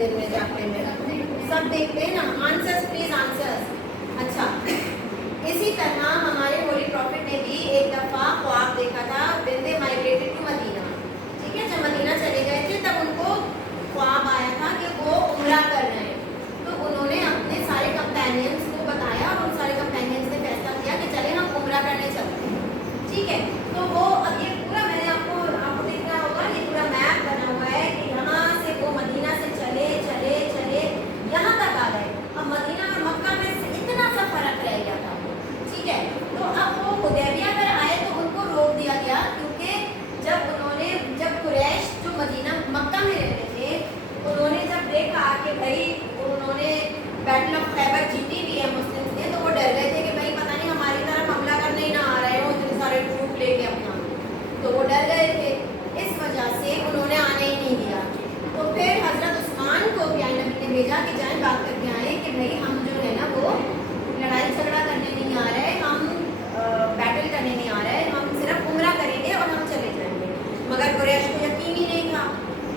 दिन में जाते में सब देखते हैं ना. Answers please answers. अच्छा, इसी तरह हमारे होली प्रॉफिट ने भी एक दफ़ा ख्वाब देखा था when they migrated to Medina. ठीक है, जब मदीना चले गए थे तब उनको ख्वाब आया था कि वो उम्रा कर रहे हैं. तो उन्होंने अपने सारे कंपेनियंस को बताया और उन सारे कंपेनियंस ने फैसला किया कि चले हम उम्रा करने चलते हैं. ठीक है, तो वो अब ये पूरा मैंने आपको देखना होगा, ये पूरा मैप बना हुआ है कि यहाँ से वो मदीना से चले चले चले यहाँ तक आ गए. अब मदीना और मक्का में से इतना सा फर्क रह गया था. ठीक है, तो अब वो हुदैबिया पर आए तो उनको रोक दिया गया, क्योंकि जब कुरैश जो मदीना मक्का में रहते थे उन्होंने जब देखा कि भाई उन्होंने बैटल ऑफ खैबर जीती भी है मुस्लिम्स ने, तो वो डर गए थे कि भाई पता नहीं हमारी तरफ हमला करने ही ना आ रहे हो इतने सारे ट्रूप लेके अपना. तो वो डर गए थे, इस वजह से उन्होंने आने ही नहीं दिया. तो फिर हजरत उस्मान को प्यारे नबी ने भेजा कि जाएं बात करके आए कि भाई हम जो है ना वो लड़ाई झगड़ा करने नहीं आ रहे, हम बैटल करने नहीं आ रहे, हम सिर्फ उम्रा करेंगे और हम चले जाएंगे. मगर कुरैश को यकीन ही नहीं था.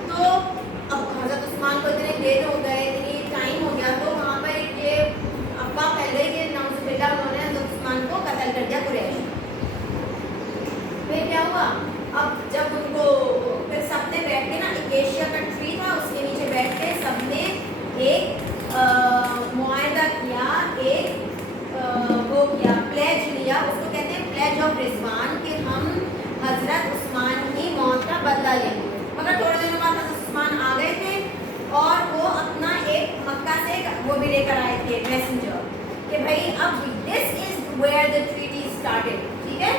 तो अब हजरत उस्मान को इतने लेट हो गए, इतनी टाइम हो गया, तो वहाँ पर ये अफवाह फैल गई कि नाउज़ुबिल्लाह उन्होंने हजरत उस्मान को कत्ल कर दिया कुरैश. फिर क्या हुआ, अब जब उनको फिर सबने बैठ के ना एकेशिया का ट्री था उसके नीचे बैठ के सबने एक मुआहदा किया, एक वो किया, प्लेज लिया, उसको कहते हैं प्लेज ऑफ रिजवान, कि हम हजरत उस्मान की मौत का बदला लेंगे. मगर थोड़े दिनों बाद हजरत उस्मान आ गए थे और वो अपना एक मक्का से वो भी लेकर आए थे मैसेंजर कि भाई अब this is where the treaty started. ठीक है,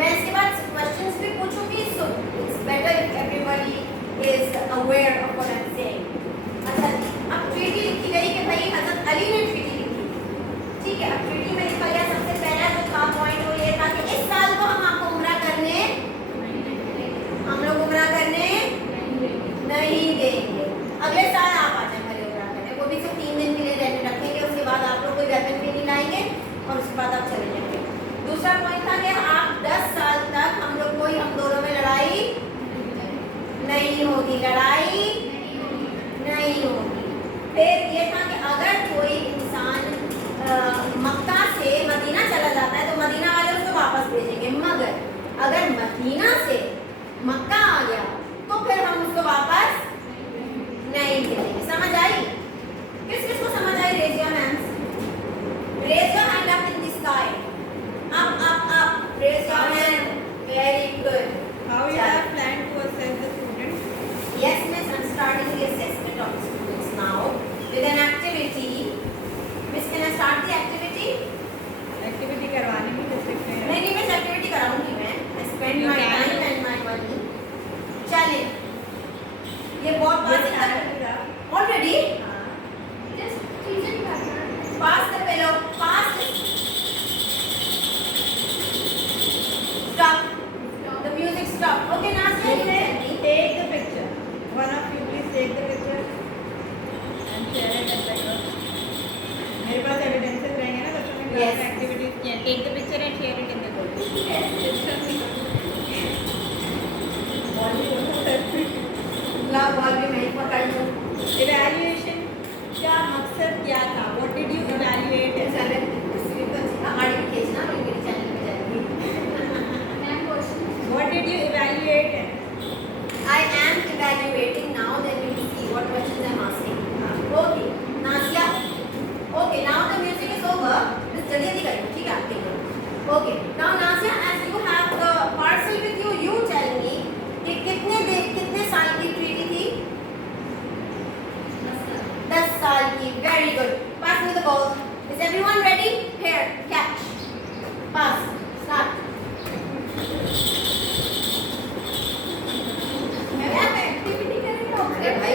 मैं इसके बाद क्वेश्चंस भी पूछूंगी, so it's better if everybody is aware of what I am saying. अच्छा, अब ट्रीटी लिखी गई कि भाई हजरत अली ने ट्रीटी लिखी. ठीक है, अब ट्रीटी में लिखा गया सबसे पहला जो था पॉइंट वो ये था कि इस साल को हम आपको उम्रा करने नहीं देंगे, अगले साल आप आ जाए भले उम्रा करने, वो भी सिर्फ 3 दिन के लिए रखेंगे, उसके बाद आप लोग कोई वेपन भी नहीं लाएंगे और उसके बाद आप चले जाएंगे. दूसरा पॉइंट था कि आप 10 साल तक हम दोनों में लड़ाई नहीं होगी. फिर ये था कि अगर कोई इंसान मक्का से मदीना चला जाता है तो मदीना वाले उसको वापस भेजेंगे, मगर अगर मदीना से मक्का आ गया तो फिर हम उसको वापस नहीं भेजेंगे. समझ आई? किस को समझ आई? Raise your hands, raise your hand up in the sky. up raise your hand. Very good. How you have planned to assess the students? Yes miss, I'm starting the assessment of the students now with an activity. Miss, can I start the activity? Activity करवाने में कर सकते हैं. नहीं miss, activity कराऊंगी मैं. I spend my time and my money. चलिए, ये बहुत already. Just teacher करना. Pass the pillow. Pass the stop. The music stop. Okay, Nasya, you tell me. Take the picture. One of you please take the picture and share it and like मेरे पास evidences रहेंगे ना बच्चों ने Yes. activities किए. Take the picture and share it in the group. ला ball भी मैं पकड़ लूँ. Evaluation का मकसद क्या था? What did you evaluate? चले, आगे खींचना, मेरे चैनल पे जाएगी. Ma'am, question. What did you evaluate? I am evaluating now. Then we will see what questions I'm asking. Okay, Nasya. Okay, now the music is over. Just जल्दी करिए, ठीक है आपके लिए. Okay, now Nasya, as you have the parcel with you, you tell me कि कितने साल की ट्रीटी थी? 10 साल की. Very good. Pass me the ball. Is everyone ready? Here, catch. Pass. Start. क्या एक्टिविटी करेंगे? अरे भाई